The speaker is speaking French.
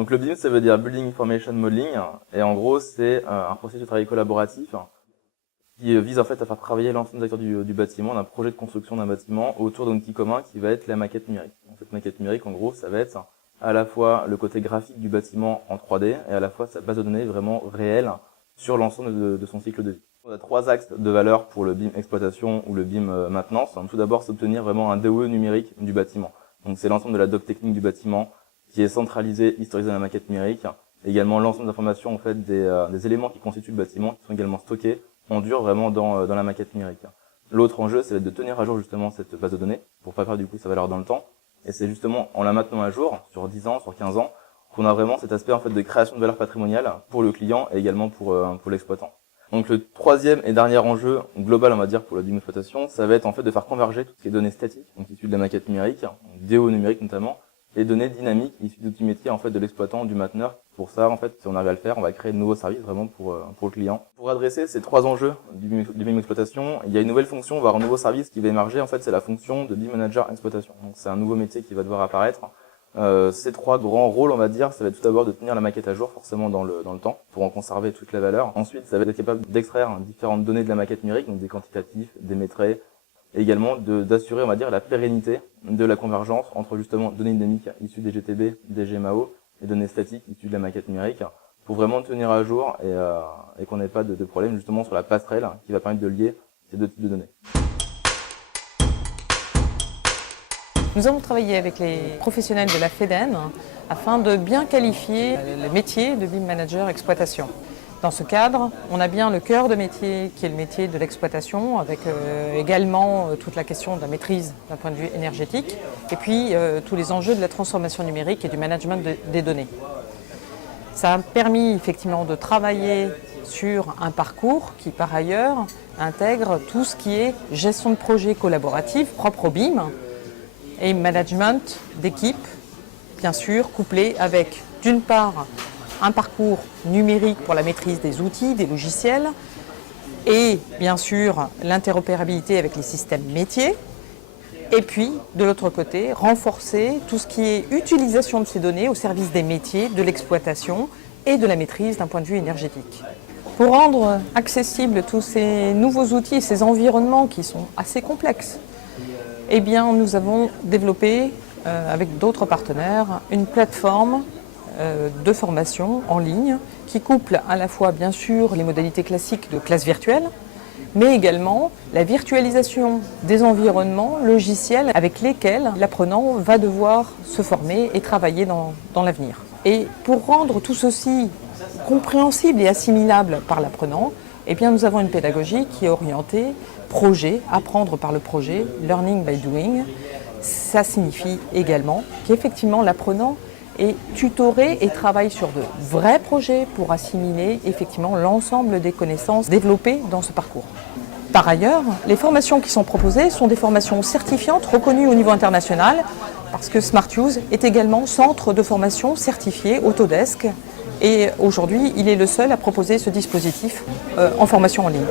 Donc le BIM, ça veut dire Building Information Modeling, et en gros, c'est un processus de travail collaboratif qui vise en fait à faire travailler l'ensemble des acteurs du bâtiment, d'un projet de construction d'un bâtiment, autour d'un outil commun qui va être la maquette numérique. Donc, cette maquette numérique, en gros, ça va être à la fois le côté graphique du bâtiment en 3D, et à la fois sa base de données vraiment réelle sur l'ensemble de son cycle de vie. On a 3 axes de valeur pour le BIM exploitation ou le BIM maintenance. Tout d'abord, c'est obtenir vraiment un DOE numérique du bâtiment. Donc c'est l'ensemble de la doc technique du bâtiment qui est centralisé, historisé dans la maquette numérique. Également l'ensemble des informations en fait des éléments qui constituent le bâtiment qui sont également stockés en dur vraiment dans la maquette numérique. L'autre enjeu, c'est de tenir à jour justement cette base de données pour pas perdre du coup sa valeur dans le temps. Et c'est justement en la maintenant à jour sur 10 ans, sur 15 ans, qu'on a vraiment cet aspect en fait de création de valeur patrimoniale pour le client et également pour l'exploitant. Donc le troisième et dernier enjeu global, on va dire, pour la BIM exploitation, ça va être en fait de faire converger tout ce qui est données statiques, donc issues de la maquette numérique, DO numérique notamment, et données dynamiques issues d'outils métiers en fait de l'exploitant, du mainteneur. Pour ça, en fait, si on arrive à le faire, on va créer de nouveaux services vraiment pour le client. Pour adresser ces 3 enjeux du BIM exploitation, il y a une nouvelle fonction, voire un nouveau service qui va émerger. En fait, c'est la fonction de BIM manager exploitation. Donc c'est un nouveau métier qui va devoir apparaître. Ces 3 grands rôles, on va dire, ça va être tout d'abord de tenir la maquette à jour, forcément dans le temps, pour en conserver toute la valeur. Ensuite, ça va être capable d'extraire différentes données de la maquette numérique, donc des quantitatifs, des métrés, et également d'assurer, on va dire, la pérennité de la convergence entre justement données dynamiques issues des GTB, des GMAO, et données statiques issues de la maquette numérique, pour vraiment tenir à jour et qu'on n'ait pas de problème justement sur la passerelle qui va permettre de lier ces 2 types de données. Nous avons travaillé avec les professionnels de la FEDEN afin de bien qualifier le métier de BIM Manager Exploitation. Dans ce cadre, on a bien le cœur de métier qui est le métier de l'exploitation, avec également toute la question de la maîtrise d'un point de vue énergétique, et puis tous les enjeux de la transformation numérique et du management des données. Ça a permis effectivement de travailler sur un parcours qui par ailleurs intègre tout ce qui est gestion de projet collaboratif propre au BIM, et management d'équipe, bien sûr, couplé avec, d'une part, un parcours numérique pour la maîtrise des outils, des logiciels, et bien sûr, l'interopérabilité avec les systèmes métiers, et puis, de l'autre côté, renforcer tout ce qui est utilisation de ces données au service des métiers, de l'exploitation et de la maîtrise d'un point de vue énergétique. Pour rendre accessibles tous ces nouveaux outils et ces environnements qui sont assez complexes, eh bien, nous avons développé, avec d'autres partenaires, une plateforme de formation en ligne qui couple à la fois, bien sûr, les modalités classiques de classe virtuelle, mais également la virtualisation des environnements logiciels avec lesquels l'apprenant va devoir se former et travailler dans l'avenir. Et pour rendre tout ceci compréhensible et assimilable par l'apprenant, eh bien, nous avons une pédagogie qui est orientée projet, apprendre par le projet, learning by doing. Ça signifie également qu'effectivement l'apprenant est tutoré et travaille sur de vrais projets pour assimiler effectivement l'ensemble des connaissances développées dans ce parcours. Par ailleurs, les formations qui sont proposées sont des formations certifiantes reconnues au niveau international parce que Smart Use est également centre de formation certifié Autodesk et aujourd'hui il est le seul à proposer ce dispositif en formation en ligne.